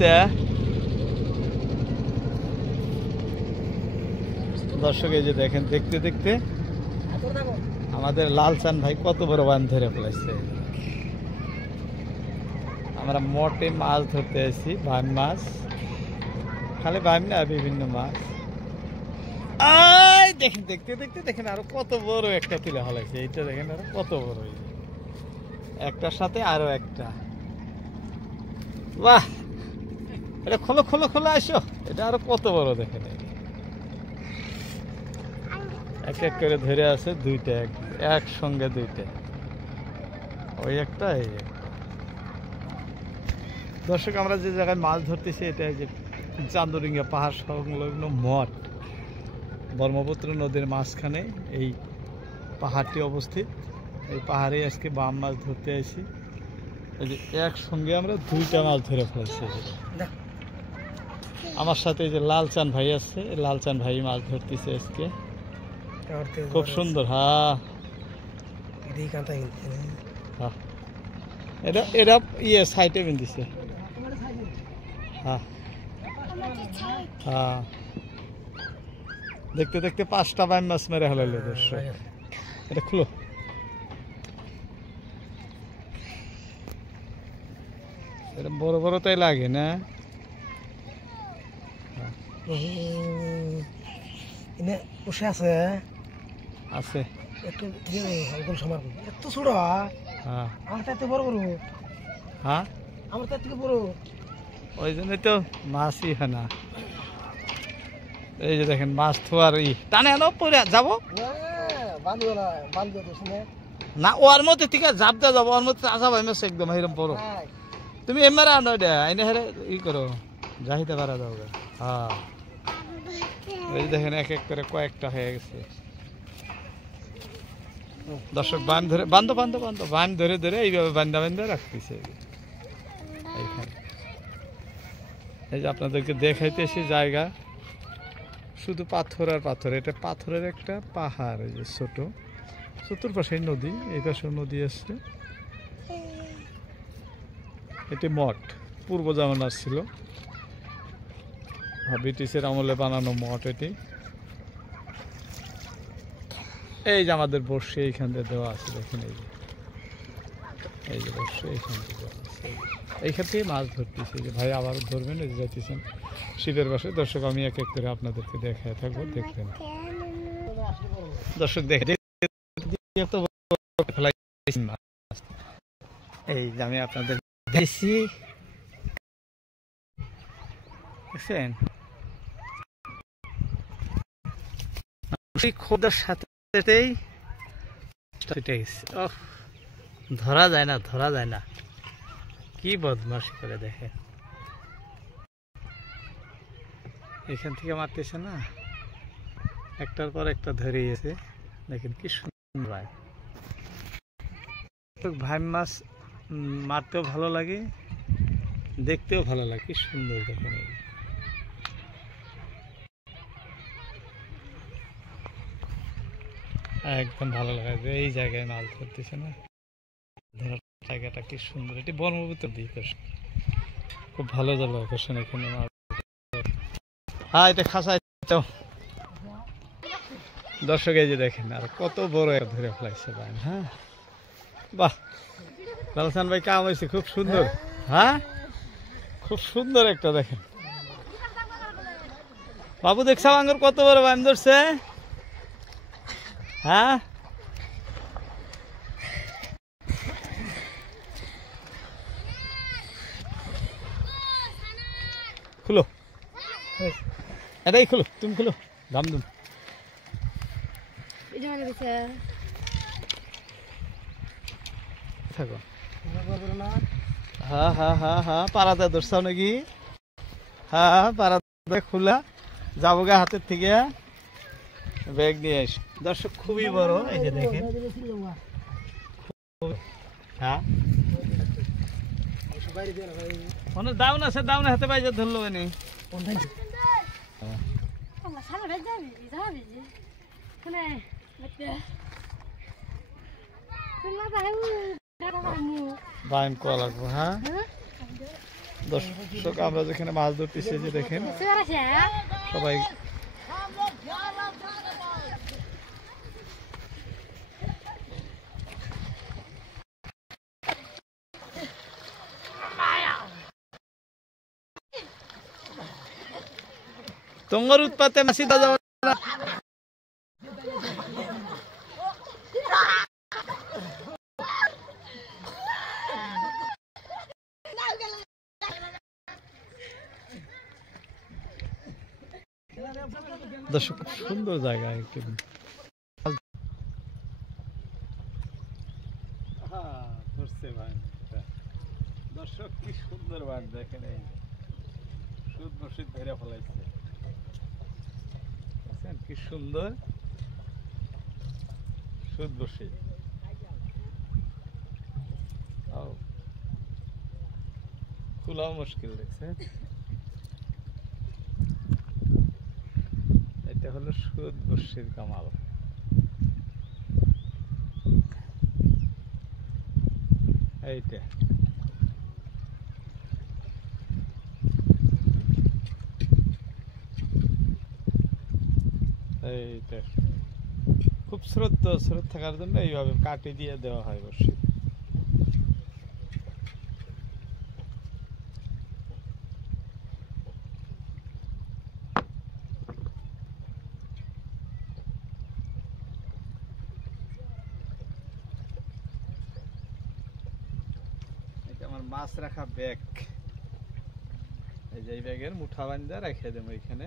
হয়েছে। দর্শক এই যে দেখেন, দেখতে দেখতে আমাদের লালচান ভাই কত বড় বান ধরে ফেলেছে। আমরা মোটে মাছ ধরতে আসি, বান মাছ, খালি বান না বিভিন্ন মাছ। দেখেন দেখতে দেখতে দেখেন আরো কত বড় একটা তুলে হলাইছে। এইটা দেখেন আরো কত বড়, একটার সাথে আরো একটা। বাহ, এটা খোলো খোলো খোলো, আসো। এটা আরো কত বড় দেখেন, এক এক করে ধরে আছে দুইটা, একসঙ্গে দুইটা, ওই একটা এই একটা। দর্শক আমরা যে জায়গায় মাছ ধরতেছি এটা যে চান্দরিঙ্গা পাহাড় সংলগ্ন মঠ, ব্রহ্মপুত্র নদীর মাঝখানে এই পাহাড়টি অবস্থিত। এই পাহাড়ে আজকে বাম মাছ ধরতে আসি। এই যে একসঙ্গে আমরা দুইটা মাছ ধরে ফেলছি। আমার সাথে এই যে লালচান ভাই আছে, লালচান ভাই মাছ ধরতেছে আজকে, খুব সুন্দর। হ্যাঁ, এটা এটা ইয়ে সাইটে বিন্দিছে। হ্যাঁ হ্যাঁ, দেখতে দেখতে 5টা বাইম মাছ মেরে হলাইল। দর্শক এটা খুলো। এটা বড় বড় তাই লাগে না? আছে আছে একটু এত ছোট। হ্যাঁ, আমার তো এত বড় বড়। হ্যাঁ, আমার তো থেকে বড়, ওই জন্যই তো মাছই হয় না। এই যে দেখেন মাছ থোয়ার টানে আনো, পরে যাবো না, ওর মধ্যে ঠিক আছে ঝাপ দেওয়া যাবো, ওর মধ্যে আসা ভাই মাছ একদম এরকম বড়। তুমি এমআর আনো, এটা আইনে হেরে করো, যাইতে পারা যাও। হ্যাঁ, এই দেখেন এক এক করে কয়েকটা হয়ে গেছে। দর্শক বান ধরে বান্ধব বান্ধব বান্ধব বান ধরে ধরে এইভাবে বান্ধা বান্ধা রাখতেছে এইখানে। এই যে আপনাদেরকে দেখাইতেছি জায়গা, শুধু পাথর আর পাথর। এটা পাথরের একটা পাহাড়, এই যে ছোট, চতুর্পাশে নদী, এই পাশে নদী আছে। এটি মঠ, পূর্ব জামানার ছিল, ব্রিটিশের আমলে বানানো মঠ এটি। এই যে আমাদের বর্ষি এইখান থেকে দেওয়া আছে, দেখেন এই যে বর্ষি এইখান থেকে দেওয়া আছে। এইখান থেকে মাছ ধরতেছি। যে ভাই আবার ধরবেন, এই যে যাইতেছেন শীতের বাসে। দর্শক আমি এক এক করে আপনাদেরকে দেখায় থাকবো, দেখবেন। দর্শক দেখে এই যে আমি আপনাদের দেখছি, দেখছেন খোদার সাথে ধরা যায় না, ধরা যায় না, কি বদমাশি করে দেখে। এখান থেকে মারতেছে না, একটার পর একটা ধরিয়েছে, দেখেন কি সুন্দর ভাই। ভাই মাছ মারতেও ভালো লাগে, দেখতেও ভালো লাগে, কি সুন্দর দেখেন। একদম ভালো লাগে যে এই জায়গায় মাছ ধরতেছে না, জায়গাটা কি সুন্দর। এটি ব্রহ্মপুত্র দ্বীপ, খুব ভালো জল লোকেশন এখানে মাছ। হ্যাঁ, এটা খাসা। দর্শক এই যে দেখেন আর কত বড় ধরে ফেলাইছে ভাই। হ্যাঁ, বাহ, লালসান ভাই কাম হয়েছে খুব সুন্দর। হ্যাঁ, খুব সুন্দর একটা দেখেন। বাবু দেখছ আঙ্গুর কত বড় বান ধরছে? হ্যাঁ, খুলো, এটাই খুলো, তুমি খুলো, দাম দুম। থাকো। হ্যাঁ হ্যাঁ হ্যাঁ হ্যাঁ, পাড়াতে ধরছাও নাকি? হ্যাঁ, পাড়াতে খোলা যাবো গা হাতের থেকে, ব্যাগ নিয়ে আস। দর্শক খুবই বড়, এই যে দেখেন। হ্যাঁ, দাউন আছে, দাউন হাতে পাইজা ধরলো এনে। বাইম করা লাগবো। হ্যাঁ, দর্শক আমরা যেখানে মাছ ধরতেছি যে দেখেন সবাই তোমার উৎপাতে মাছি দাদা দর্শক খুব সুন্দর জায়গা একটু দর্শক কি সুন্দর বান দেখেন এই সুদ বসিত ধরে ফেলাইছে কি সুন্দর সুদ বসে খোলাও মুশকিল দেখছে এটা হলো সুদ বসির কামাল এইটা এইটা খুব স্রোত থাকার জন্য এইভাবে কাটি দিয়ে দেওয়া হয় বসে এটা আমার মাছ রাখা ব্যাগ এই যে এই ব্যাগের মুঠা বান্ধা রেখে দেবো এখানে